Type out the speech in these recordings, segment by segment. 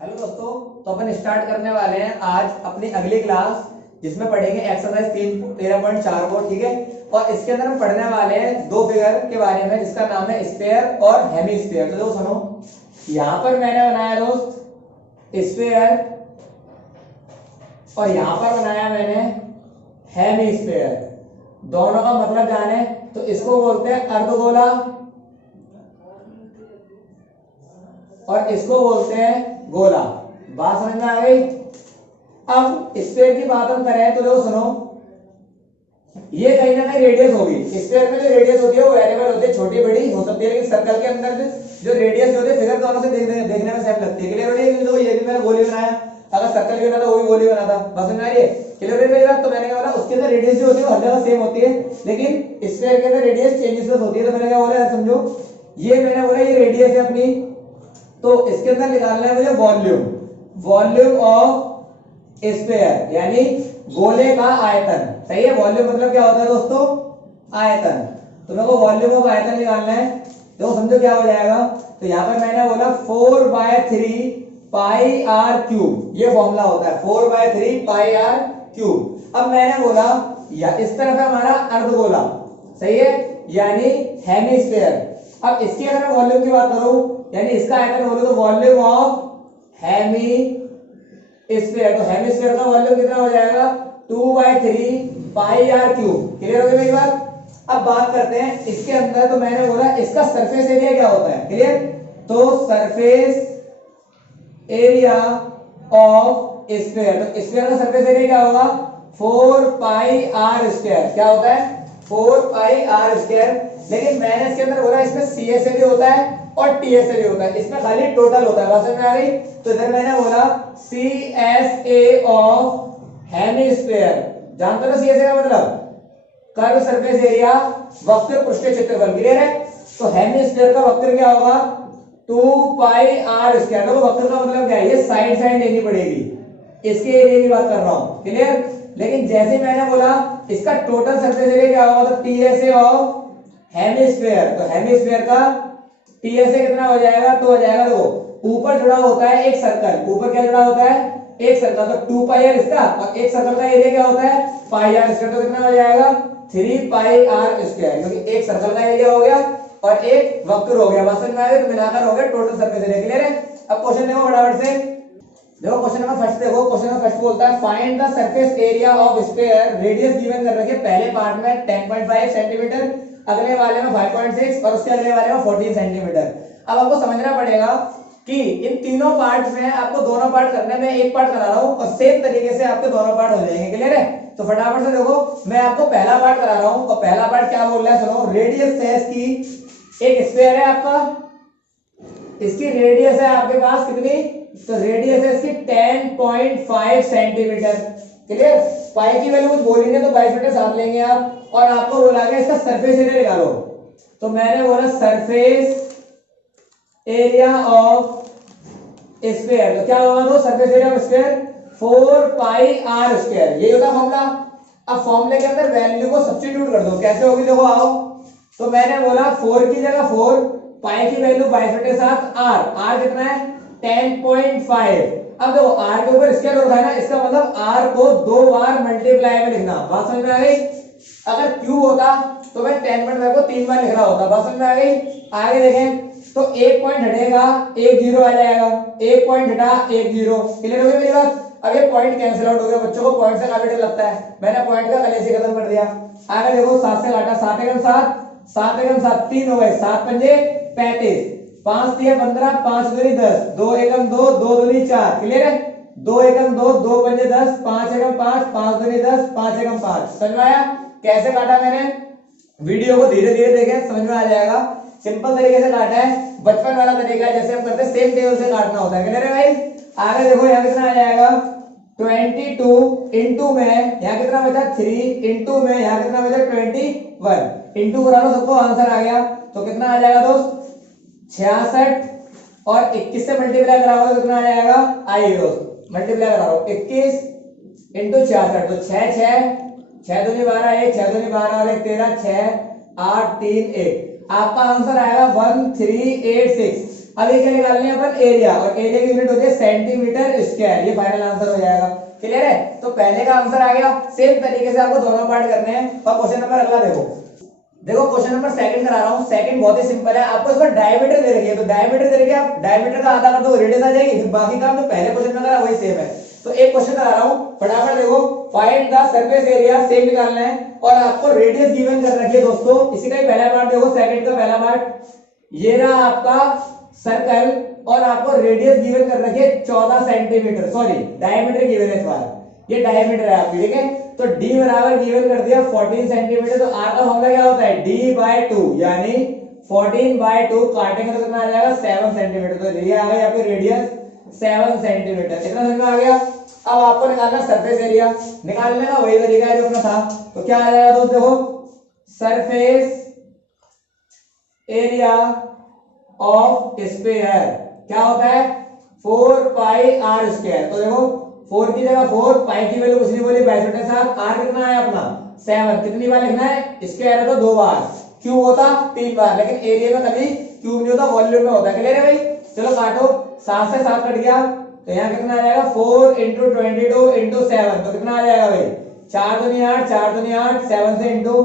Hello दोस्तों, तो अपन start करने वाले हैं आज अपनी अगली क्लास जिसमें पढ़ेंगे एक्सरसाइज 13.4 को। ठीक है, और इसके अंदर हम पढ़ने वाले हैं दो फिगर के बारे में जिसका नाम है स्फीयर और हेमिस्फीयर। तो दोस्त सुनो, यहां पर मैंने बनाया दोस्त स्फीयर और यहां पर बनाया मैंने हेमिस्फीयर। दोनों का मतलब जाने तो इसको बोलते हैं अर्धगोला और इसको बोलते हैं गोला। बात समझ में आ गई। अब स्फीयर की बात हम करें तो देखो सुनो, ये कहीं ना कहीं रेडियस होगी। स्फीयर में जो रेडियस होती है वो वेरिएबल होती है, छोटी बड़ी हो सकती है, लेकिन सर्कल के अंदर जो रेडियस होती है फिगर दोनों से देखने में सेम लगती है। क्लियर हो रही है? देखो ये भी मैंने गोली बनाया, अगर सर्कल भी बना था वो भी गोली बना था। बस समझ में आ रही है? क्लियर हो रही है? तो मैंने क्या बोला, उसके अंदर रेडियस जो होती है हर जगह सेम होती है, लेकिन स्फीयर के अंदर रेडियस चेंजेस होती है। तो मैंने क्या बोला, समझो, ये मैंने बोला ये रेडियस है अपनी, तो इसके अंदर निकालना है मुझे वॉल्यूम ऑफ स्फीयर, यानी गोले का आयतन। सही है? वॉल्यूम मतलब क्या होता है दोस्तों? आयतन। तो मेरे को वॉल्यूम ऑफ आयतन निकालना है। तो समझो क्या हो जाएगा, तो यहां पर मैंने बोला 4/3 पाई आर क्यूब, ये फॉर्मूला होता है 4/3 पाई आर क्यूब। अब मैंने बोला या इस तरफ है हमारा अर्धगोला, सही है, यानी हेमिस्फीयर। अब इसकी अगर मैं वॉल्यूम की बात करूं, यानी इसका आयतन बोलो तो वॉल्यूम ऑफ हेमिस्फीयर, तो हेमिस्फीयर का वॉल्यूम कितना हो जाएगा? 2/3 पाई आर क्यूब। क्लियर हो गई मेरी बात? अब बात करते हैं इसके अंदर, तो मैंने बोला इसका सरफेस एरिया क्या होता है। क्लियर? तो सरफेस एरिया ऑफ स्फीयर, तो स्फीयर का सरफेस एरिया क्या होगा? 4 पाई आर स्क्वायर। क्या होता है? 4 पाई आर स्क्वायर। लेकिन मैंने इसके अंदर बोला इसमें सीएसए भी होता है और टीएसए भी होता है, इसमें खाली टोटल होता है। समझ में आ गई? तो इधर मैंने बोला सीएसए ऑफ हेमिस्फीयर। जानते हो ना सीएसए का मतलब? कर्व सरफेस एरिया, वक्र पृष्ठीय क्षेत्रफल। क्लियर है? तो हेमिस्फीयर का वक्र क्या होगा? 2 पाई आर स्क्वायर। देखो वक्र का मतलब क्या है, ये साइड लेनी पड़ेगी, इसके एरिया की बात कर रहा हूं। क्लियर? लेकिन जैसे मैंने बोला इसका टोटल सरफेस एरिया क्या होगा, तो टीएसए ऑफ हेमिस्फीयर। तो हेमिस्फीयर का टीएसए कितना हो जाएगा? तो हो जाएगा, देखो ऊपर जुड़ा होता है एक सर्कल, ऊपर क्या जुड़ा होता है? एक सर्कल, तो 2 पाई आर इसका, और एक सर्कल का एरिया क्या होता है? पाई आर स्क्वायर। तो कितना हो जाएगा? 3 पाई आर स्क्वायर, क्योंकि एक सर्कल का एरिया हो गया और एक वक्र हो गया। समझ में आ गया? तो मिलाकर हो गया टोटल सरफेस एरिया। क्लियर है? अब क्वेश्चन देखो फटाफट से। देखो क्वेश्चन नंबर फर्स्ट देखो, क्वेश्चन नंबर फर्स्ट बोलता है find the surface area of sphere. Radius given कर रखी है, पहले पार्ट में 10.5 सेंटीमीटर, अगले वाले में 5.6 और उसके अगले वाले में 14 सेंटीमीटर। अब आपको समझना पड़ेगा कि इन तीनों पार्ट्स में आपको दोनों पार्ट करने में, एक पार्ट करा रहा हूं और सेम तरीके से आपके दोनों पार्ट हो जाएंगे। क्लियर है? तो फटाफट से देखो, मैं आपको पहला पार्ट करा रहा हूं और पहला पार्ट क्या बोल रहा है सुनो। रेडियस है इसकी, एक स्फीयर है आपका, इसकी रेडियस है आपके पास कितनी? तो रेडियस है इसकी 10.5 सेंटीमीटर। क्लियर? पाई की वैल्यू कुछ बोलेंगे तो 22/7 लेंगे आप, और आपको बोला गया इसका सरफेस एरिया निकालो। तो मैंने बोला सरफेस एरिया ऑफ स्फीयर, तो क्या होगा? तो surface area of sphere 4 pi are square, ये होता फॉर्मूला। अब फॉर्मूले के अंदर वैल्यू को सब्स्टिट्यूट कर दो। कैसे होगी देखो, आओ। तो मैंने बोला 4 की जगह 4, पाई की वैल्यू 22/7, आर कितना है? 10.5। अब देखो आर के ऊपर स्क्वायर होता है ना, इसका मतलब आर को 2 बार मल्टीप्लाई में लिखना। बात समझ में आ गई? अगर क्यूब होता तो मैं 10.5 को 3 बार लिख रहा होता। बात समझ में आ गई? आगे देखें तो एक पॉइंट हटेगा, एक जीरो आ जाएगा, एक पॉइंट हटा, एक जीरो। क्लियर हो गई मेरी बात? अब ये पॉइंट कैंसिल आउट हो गया। बच्चों को पॉइंट से काफी डर लगता है, मैंने पॉइंट का कलेश खत्म कर दिया। आगे देखो 7 से काटा, 7 एकम 7, 7 एकम 7, 3 हो गए, 7 पंजे 35, 5 तिया 15, 5 दूनी 10, 2 एकम 2, 2 दूनी 4। क्लियर है? 2 एकम 2, 2 पंजे 10, 5 एकम 5, 5 दूनी 10, 5 एकम 5। समझ में आया कैसे काटा मैंने? वीडियो को धीरे धीरे देखें, समझ में आ जाएगा। सिंपल तरीके से काटा है, बचपन वाला तरीका है, जैसे हम करते हैं सेम टेबल से काटना होता है। क्लियर है भाई? आगे देखो यहाँ कितना आ जाएगा? 22 इंटू में यहाँ कितना बचा? 3 इंटू में यहाँ कितना बचा? 21 इंटू करा लो, सबको आंसर आ गया। तो कितना आ जाएगा दोस्त? 66, और 21 से मल्टीप्लाई कराओगे तो कितना आ जाएगा? आइए दोस्त मल्टीप्लाई करा लो, 21 इंटू 66, तो 6 6 6 दूनी 12, 1 6 दूनी 12 और 1 13, 6 8 3 1। आपका आंसर आएगा 1386। अब ये क्या निकालने हैं अपन, एरिया, और एरिया की यूनिट होती है सेंटीमीटर स्क्वायर। ये फाइनल आंसर हो जाएगा। क्लियर है? तो पहले का आंसर आ गया। सेम तरीके से आपको दोनों पार्ट करने हैं। और क्वेश्चन नंबर अगला देखो, देखो क्वेश्चन नंबर सेकंड करा रहा हूं। सेकंड बहुत ही सिंपल है। आपको इसमें डायमीटर दे रखी है, तो डायमीटर दे रखी है, आप डायमीटर का आधा कर दो, रेडियस आ जाएगी। फिर बाकी काम जो पहले क्वेश्चन में करा वही सेम है। तो एक क्वेश्चन करा रहा हूं, फटाफट देखो। Find the surface area, same निकालना है, और आपको रेडियस गिवन कर रखी है दोस्तों। इसी का ही पहला पार्ट देखो, सेकंड का पहला पार्ट, ये रहा आपका सर्कल, और आपको रेडियस गिवन कर रखी है 14 सेंटीमीटर, सॉरी डायमीटर गिवन है इस बार, ये डायमीटर है आपकी, ठीक है। तो d बराबर गिवन कर दिया 14 सेंटीमीटर। तो r का फॉर्मूला क्या होता है, d/2, यानी 14/2 काटेंगे तो कितना आ जाएगा, 7 सेंटीमीटर। तो ये आ गया आपकी रेडियस 7 सेंटीमीटर। इतना समझ में आ गया। अब आपको निकालना सरफेस एरिया। निकालने का वही तरीका है जो अपना था। तो क्या आ जाएगा दोस्त, देखो सरफेस एरिया ऑफ स्फीयर क्या होता है, 4πr²। तो देखो 4 की जगह 4, पाई की वैल्यू कुछ नहीं बोली, 22/7, r कितना है अपना 7, कितनी बार लिखना है, स्क्वायर है तो 2 बार, क्यूब होता 3 बार, लेकिन एरिया में कभी क्यूब नहीं होता, वॉल्यूम में होता है। क्लियर है भाई? चलो काटो, 7 से 7 कट गया, तो यहाँ कितना आ जाएगा 4 × 22 × 7, तो कितना आ जाएगा भाई 4 दूनी 8, 4 दूनी 8, 7 से इंटू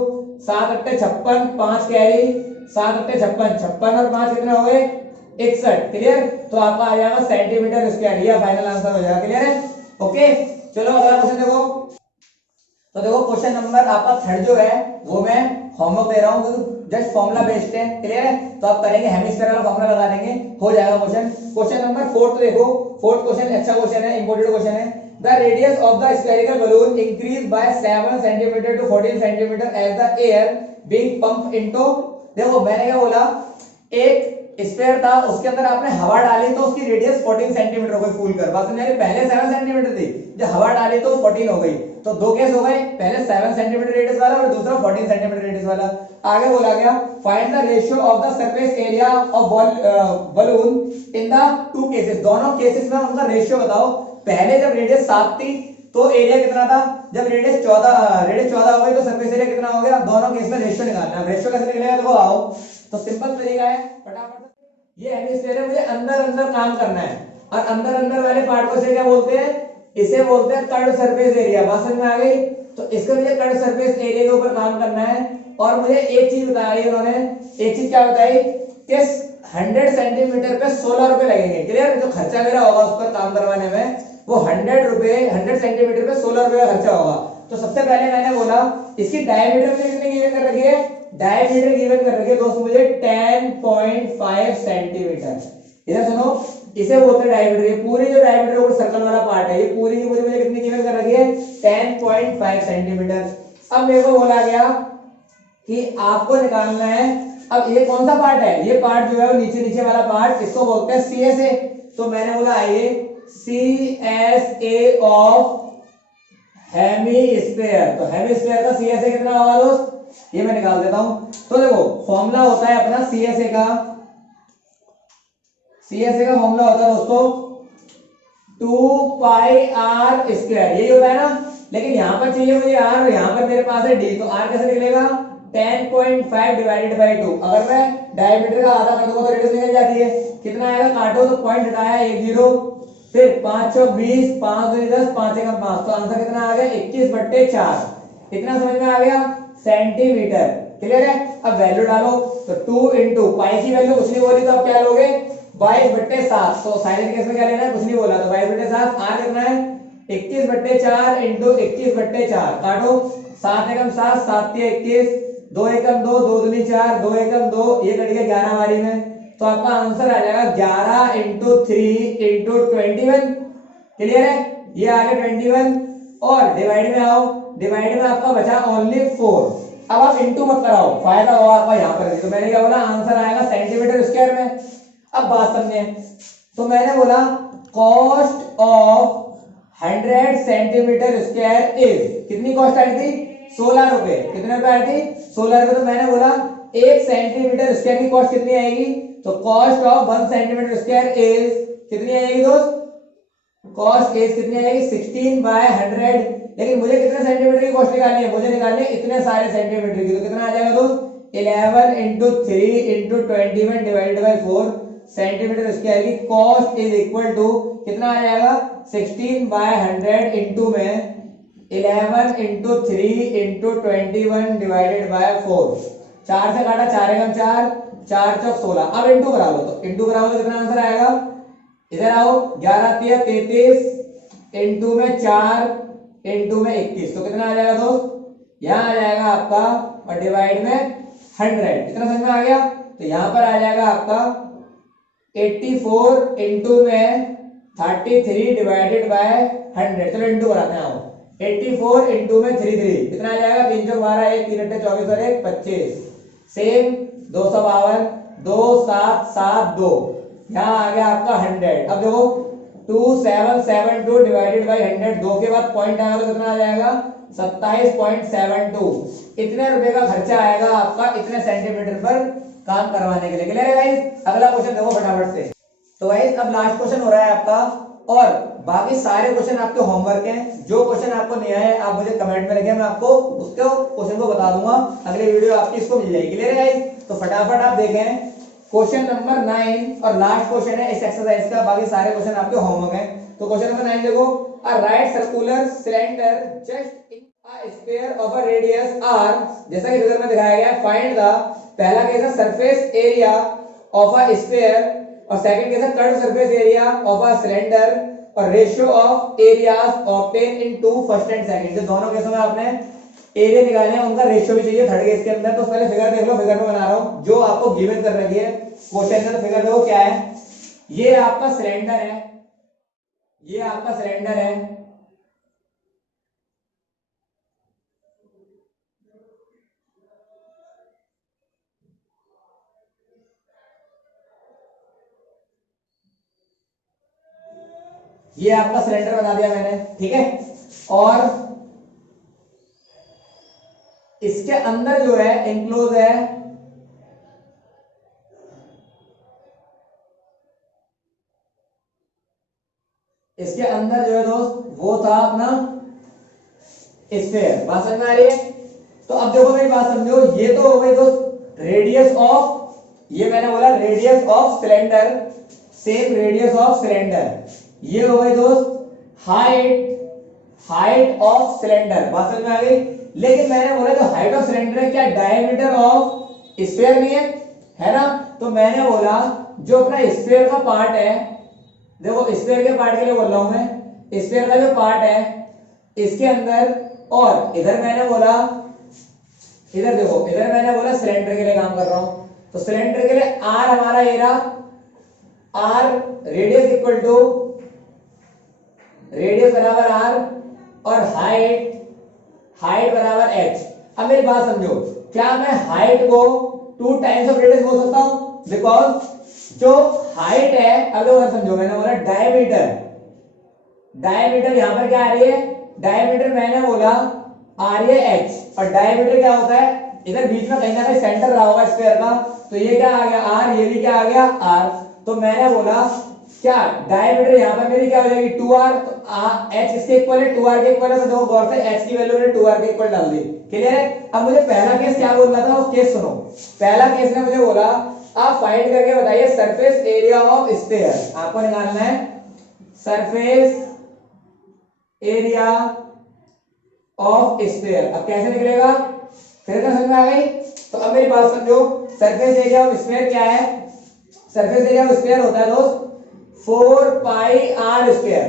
7 अट्टे 56, 5 कैरी, 7 अट्टे 56, 56 और 5 कितने हो गए 61। क्लियर? तो आपका आ जाएगा सेंटीमीटर स्क्वायर। ये फाइनल आंसर हो जाएगा। क्लियर है? ओके, चलो अगला क्वेश्चन देखो। तो देखो क्वेश्चन नंबर आपका थर्ड जो है वो मैं होमवर्क दे रहा हूँ, क्योंकि जस्ट फॉर्मूला बेस्ड है। क्लियर है? तो आप करेंगे, हेमिस्फीयर वाला फॉर्मूला लगा देंगे, हो जाएगा क्वेश्चन। क्वेश्चन नंबर फोर्थ देखो, फोर्थ क्वेश्चन अच्छा क्वेश्चन है, इंपोर्टेंट क्वेश्चन है। The radius of the spherical balloon increase by 7 centimetre to 14 centimetre as the air being pump into. देखो मैंने क्या बोला, एक स्फीयर था, उसके अंदर आपने हवा डाली तो उसकी रेडियस 14 सेंटीमीटर हो गई फूल कर। बात समझ, पहले 7 सेंटीमीटर थी, जब हवा डाली तो 14 हो गई। तो दो केस हो गए, पहले 7 सेंटीमीटर रेडियस वाला और दूसरा 14 सेंटीमीटर रेडियस वाला। आगे बोला गया find the ratio of the surface area of balloon in the two cases. दोनों केसेस में उनका रेशियो बताओ। पहले जब रेडियस 7 थी तो एरिया कितना था, जब रेडियस 14 हो गई तो सरफेस एरिया कितना हो गया। दोनों केस में रेशियो निकालना है। रेशियो कैसे निकलेगा देखो, आओ। तो सिंपल तरीका है, फटाफट ये हेमिस्फीयर है, मुझे अंदर अंदर काम करना है, और अंदर अंदर वाले पार्ट को से क्या बोलते हैं, इसे बोलते हैं कर्व सरफेस एरिया। बात समझ में आ गई? तो इसको मुझे कर्व सरफेस एरिया के ऊपर काम करना है। और मुझे एक चीज बताई उन्होंने, एक चीज क्या बताई कि 100 सेंटीमीटर पे 16 रुपए लगेंगे। क्लियर? जो खर्चा मेरा होगा उस पर काम करवाने में, वो 100 सेंटीमीटर पे 16 रुपए का खर्चा होगा। तो सबसे पहले मैंने बोला इसकी डायमीटर मुझे कितनी गिवन कर रखी है, डायमीटर गिवन कर रखी है दोस्त मुझे 10.5 सेंटीमीटर। इधर सुनो, इसे बोलते हैं डायमीटर। ये पूरी जो डायमीटर ऊपर सर्कल वाला पार्ट है, ये पूरी की पूरी मुझे कितनी गिवन कर रखी है 10.5 सेंटीमीटर। अब मेरे को बोला गया कि आपको निकालना है, अब ये कौन सा पार्ट है, ये पार्ट जो है वो नीचे नीचे वाला पार्ट, इसको बोलते हैं सीएसए। तो मैंने बोला आइए सीएसए ऑफ हेमिस्फीयर। तो हेमिस्फीयर का सीएसए कितना होगा दोस्त, ये मैं निकाल देता हूं। तो देखो फॉर्मूला होता है अपना सीएसए का फॉर्मूला होता है दोस्तों 2πr²। यही होता है ना, लेकिन यहां पर चाहिए मुझे r और यहां पर मेरे पास है d। तो r कैसे निकलेगा 10.5 डिवाइडेड बाई 2। अगर मैं डायमीटर का आधा कर दूंगा तो रेडियस निकल जाती है। कितना आएगा, काटो तो पॉइंट हटाया 1 0, फिर 5 और 20, 5 2 10, 5 1 5। तो आंसर कितना आ गया 21/4। इतना समझ में आ गया, सेंटीमीटर। क्लियर है? अब वैल्यू डालो, तो 2 इंटू पाई की वैल्यू कुछ नहीं बोली, तो आप क्या लोगे 22/7। तो साइलेंट केस में क्या लेना है, कुछ नहीं बोला, तो 22/7। आर कितना है 21/4 इंटू 21/4। काटो, 7 एकम 7, 7 3 21, 2 एकम 2, 2 दूनी 4, 2 एकम 2, ये कट गया 11 बारी में। तो आपका आंसर आ जाएगा 11 इंटू 3 इंटू 21। क्लियर है? ये आ गया 21। और डिवाइड में आओ, डिवाइड में आपका बचा ओनली 4। अब आप इंटू मत कराओ, फायदा होगा आपका यहाँ पर। तो मैंने क्या बोला, आंसर आएगा सेंटीमीटर स्क्वायर में। अब बात समझे, तो मैंने बोला cost of 100 centimetre square is, कितनी कॉस्ट आई थी 16 रुपए। कितने रुपए आई थी 16 रुपए। तो मैंने बोला 1 सेंटीमीटर स्क्वायर की कॉस्ट कितनी आएगी, तो cost of 1 centimetre square is कितनी आएगी दोस्त, कॉस्ट इज कितनी आएगी 16/100। लेकिन मुझे कितने सेंटीमीटर की कॉस्ट निकालनी है, मुझे निकालनी है इतने सारे सेंटीमीटर की। तो कितना आ जाएगा दोस्त 11 into 3 into 21 divided by 4। Centimetre square की कॉस्ट इज इक्वल टू कितना आ जाएगा 16/100 इंटू में 11 इंटू 3 इंटू 21 डिवाइडेड बाय 4। 4 से काटा 4 एकम 4, 4 चौक 16। अब इंटू करा लो, तो इंटू करा लो कितना आंसर आएगा, इधर आओ 11 तिया 33 इंटू में 4 इंटू में 21, तो कितना आ जाएगा दोस्त, यहाँ आ जाएगा आपका और डिवाइड में 100। कितना समझ में आ गया, तो यहाँ पर आ जाएगा आपका 84 इंटू में 33 डिवाइडेड बाय 100। चलो इंटू कराते हैं, आओ 84 इंटू में 33 कितना आ जाएगा, 3 चौक 12, 1 3 अट्ठे 24 और 1 25, सेम 252 2 7 7 2, यहाँ आ गया आपका 100। अब देखो 2772 डिवाइडेड बाई 100, 2 के बाद पॉइंट आएगा तो कितना आ जाएगा 27.72। इतने रुपए का खर्चा आएगा आपका इतने सेंटीमीटर पर काम करवाने के लिए। क्लियर है गाइस। अगला क्वेश्चन देखो फटाफट से। तो गाइस अब लास्ट क्वेश्चन हो रहा है आपका, और बाकी सारे क्वेश्चन आपके होमवर्क हैं। जो क्वेश्चन आपको नहीं आए आप मुझे कमेंट में लिखें, मैं आपको उसके क्वेश्चन को बता दूंगा, अगले वीडियो आपकी इसको मिल जाएगी। क्लियर है गाइस। तो फटाफट आप देखें क्वेश्चन नंबर 9 और लास्ट क्वेश्चन है इस एक्सरसाइज का, बाकी सारे क्वेश्चन आपके होमवर्क हैं। तो क्वेश्चन नंबर 9 देखो, a right circular cylinder just in a sphere of a radius r, जैसा कि फिगर में दिखाया गया है, फाइंड द, पहला केस है surface area of a sphere और सेकंड केस है curve surface area of a cylinder और ratio of areas obtain in two first and second. तो दोनों केसों में आपने एरिया निकालने हैं, उनका रेशियो भी चाहिए थर्ड केस के अंदर। तो पहले फिगर देख लो, फिगर में बना रहा हूं जो आपको गिवन कर रखी है क्वेश्चन में। तो फिगर देखो क्या है, ये आपका सिलेंडर है, ये आपका सिलेंडर है, ये आपका सिलेंडर बना दिया मैंने, ठीक है। और इसके अंदर जो है इंक्लोज है इसके अंदर जो है दोस्त वो था अपना स्फीयर। बात समझ में आ रही है। तो अब देखो मेरी बात समझो, ये तो हो गई दोस्त रेडियस ऑफ, ये मैंने बोला radius of cylinder, same radius of cylinder. ये हो गई दोस्त हाइट ऑफ सिलेंडर। बात समझ में आ गई। लेकिन मैंने बोला जो हाइट ऑफ सिलेंडर है क्या डायमीटर ऑफ स्फीयर नहीं है ना। तो मैंने बोला जो अपना स्फीयर का पार्ट है, देखो स्फीयर के पार्ट के लिए बोल रहा हूं मैं, स्फीयर का जो पार्ट है इसके अंदर, और इधर मैंने बोला, इधर देखो इधर मैंने बोला सिलेंडर के लिए काम कर रहा हूं। तो सिलेंडर के लिए आर हमारा ये रहा, R radius equal to radius बराबर आर और हाइट बराबर एच। अब मेरी बात समझो, क्या मैं हाइट को 2 टाइम्स ऑफ रेडियस बोल सकता हूं, बिकॉज जो हाइट है, अब लोग समझो मैंने बोला डायमीटर यहां पर क्या आ रही है, डायमीटर मैंने बोला आ रही है एच, और डायमीटर क्या होता है, इधर बीच में कहीं ना कहीं सेंटर रहा होगा स्फीयर का, तो ये क्या आ गया आर, ये भी क्या आ गया आर। तो मैंने बोला क्या डायमीटर यहां पर मेरी क्या हो जाएगी 2r, तो h इसके इक्वल है 2r के इक्वल है, तो देखो गौर से h की वैल्यू मैंने 2r के इक्वल डाल दी। क्लियर है। अब मुझे पहला केस क्या बोल रहा था वो केस सुनो। पहला केस ने मुझे बोला आप फाइंड करके बताइए सरफेस एरिया ऑफ स्फीयर, आपको निकालना है सरफेस एरिया ऑफ स्फीयर। अब कैसे निकलेगा, फिर क्या समझ में आ गई। तो अब मेरी बात समझो, सरफेस एरिया ऑफ स्फीयर क्या है, सरफेस एरिया ऑफ स्फीयर होता है दोस्त 4 पाई आर स्क्वायर।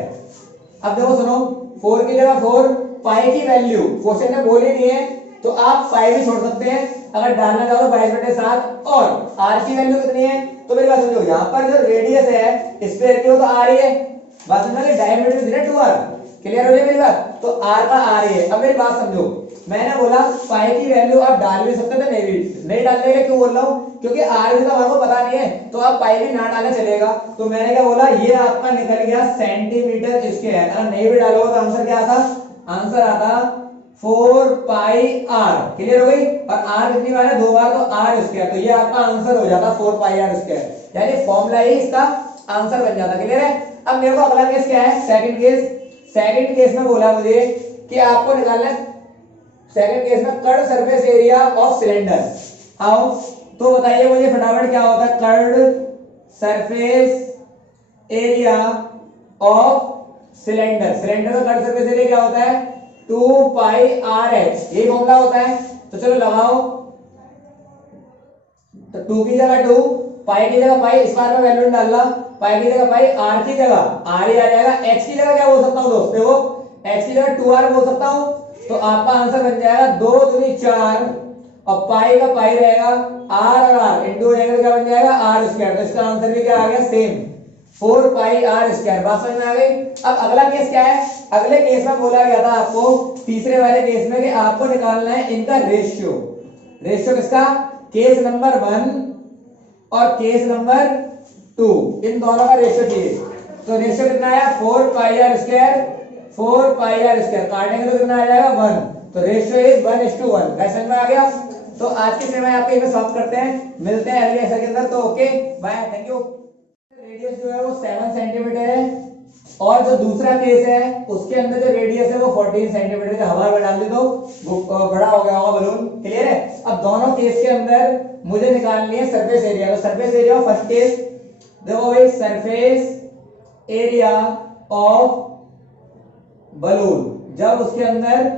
अब देखो सुनो, 4 की जगह 4, पाई की वैल्यू क्वेश्चन में बोली नहीं है तो आप पाई भी छोड़ सकते हैं, अगर डालना चाहो तो 22/7, और आर की वैल्यू कितनी है। तो मेरी बात समझो, यहाँ पर जो रेडियस है स्फीयर की वो तो आर ही है, बात समझ में, डायमीटर दिया 2r। क्लियर हो गई मेरी बात। तो आर का आर ही है। अब मेरी बात समझो, मैंने बोला पाई की वैल्यू आप डाल भी सकते थे, नहीं डालने के लिए क्यों बोल रहा हूं, क्योंकि आर भी तो हमारे को पता नहीं है, तो आप पाई भी ना डालने चलेगा। तो मैंने क्या बोला, ये आपका निकल गया सेंटीमीटर स्क्वायर। अगर नहीं भी डालोगे तो आंसर क्या आता, आंसर आता 4 पाई आर। क्लियर हो गई। और आर कितनी बार है, 2 बार, तो आर स्क्वायर, तो ये आपका आंसर हो जाता 4 पाई आर स्क्वायर, यानी फॉर्मूला ही इसका आंसर बन जाता। क्लियर है। अब मेरे को अगला केस क्या है, सेकंड केस। सेकंड केस में बोला मुझे कि आपको निकालना है, सेकंड केस में curve surface area of cylinder. आओ तो बताइए मुझे फटाफट क्या होता है curve surface area of cylinder. Cylinder का कर्व सरफेस एरिया क्या होता है? 2 पाई आर एच, ये फॉर्मूला होता है। तो चलो लगाओ, तो 2 की जगह 2, पाई की जगह पाई, इस बार में वैल्यू डालना, पाई की जगह पाई, आर की जगह आर ही आ जाएगा। एक्स की जगह क्या बोल सकता हूँ दोस्त? देखो एक्स की जगह 2r बोल सकता हूँ, तो आपका आंसर बन जाएगा 2 दूनी 4, और पाई का पाई रहेगा आर और आर इंटू हो जाएगा, क्या बन जाएगा? R square. तो इसका आंसर भी क्या आ गया? Same 4 pi are square. बात समझ में आ गई? अब अगला केस क्या है? अगले केस में बोला गया था आपको, तीसरे वाले केस में, कि आपको निकालना है इनका रेशियो। रेशियो किसका? केस नंबर 1 और केस नंबर 2, इन दोनों का रेशियो चाहिए। तो रेशियो कितना आया? 4 pi are square, 4 pi are square, काटेंगे तो कितना आ जाएगा? 1। तो रेशियो इज 1:1। कैसे में आ गया? तो आज की सेवा आपको इसे सॉल्व करते हैं, मिलते हैं अगले लेक्चर के अंदर। तो okay bye, thank you. Radius जो है वो 7 सेंटीमीटर है, और जो दूसरा केस है उसके अंदर जो रेडियस है वो 14 सेंटीमीटर का। हवा में डाल दे तो बड़ा हो गया होगा बलून। क्लियर है? अब दोनों केस के अंदर मुझे निकालनी है सरफेस एरिया। तो surface area of first case, देखो भाई, सरफेस एरिया ऑफ बलून, जब उसके अंदर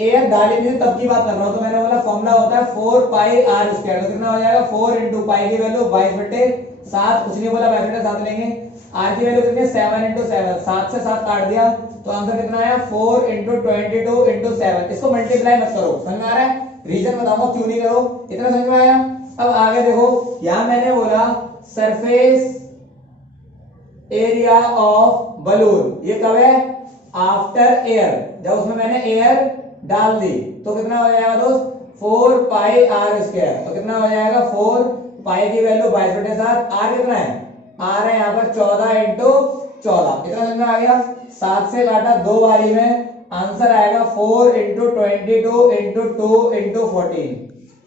एयर डाली थी तब की बात कर रहा हूं। तो मैंने बोला फॉर्मूला होता है 4 पाई आर स्क्वायर। तो कितना हो जाएगा? 4 इंटू पाई की वैल्यू 22/7, कुछ नहीं बोला, 22/7 लेंगे। आर की वैल्यू कितनी है? 7 इंटू 7, 7 से 7 काट दिया, तो आंसर कितना आया? 4 इंटू 22 इंटू 7। इसको मल्टीप्लाई मत करो, समझ में आ रहा है? रीजन बताऊंगा क्यों नहीं करो, इतना समझ में आया? अब आगे देखो, यहां मैंने बोला सरफेस एरिया ऑफ बलून, ये कब है? आफ्टर एयर, जब उसमें मैंने एयर डाल दी। तो कितना हो जाएगा दोस्त? 4 पाई आर स्क्वायर। तो कितना हो जाएगा? 4 पाई की वैल्यू 22/7, आर कितना है? आर है यहाँ पर 14 इंटू 14। इतना समझ में आ गया? 7 से काटा 2 बारी में, आंसर आएगा 4 इंटू 22 इंटू 2 इंटू 14।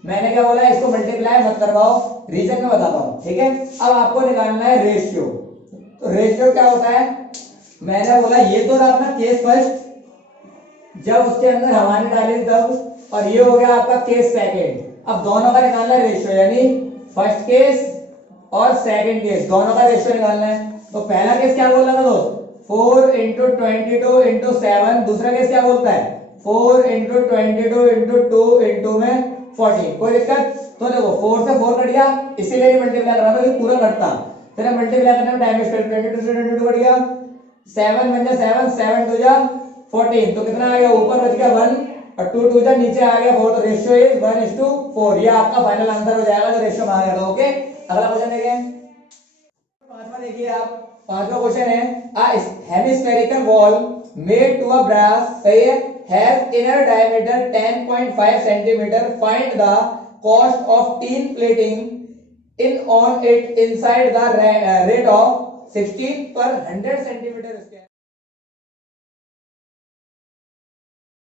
मैंने क्या बोला? इसको मल्टीप्लाई मत करवाओ, रीजन में बताता हूँ, ठीक है? अब आपको निकालना है रेशियो। तो रेशियो क्या होता है? मैंने बोला ये तो था अपना केस फर्स्ट, जब उसके अंदर हवा ने डाली तब, और ये हो गया आपका केस सेकंड। अब दोनों का निकालना है रेशियो, यानी फर्स्ट केस और सेकंड केस, दोनों का रेशियो निकालना है। तो पहला केस क्या बोल रहा था दोस्त? 4 इंटू 22 इंटू 7। दूसरा केस क्या बोलता है? 4 इंटू 22 इंटू 2 इंटू में 14। कोई दिक्कत? तो देखो 4 से 4 कट गया, इसीलिए मल्टीप्लाई कर रहा था कि पूरा कटता। फिर मल्टीप्लाई करने में टाइम वेस्ट कर, 22 से 22 कट गया, 7 बन जा 7, 7 2 जा 14। तो कितना आ गया? ऊपर बच गया 1, और 2 2 जा नीचे आ गया 4। तो रेशियो इज 1:4। ये आपका फाइनल आंसर हो जाएगा जो रेशियो में आ गया था। ओके, अगला क्वेश्चन देखिए। पांचवा देखिए आप, पांचवा क्वेश्चन है, a hemispherical wall made to a brass has inner diameter 10.5 centimeter. Find the cost of tin plating in on it inside the rate of 16 per 100 centimeter square.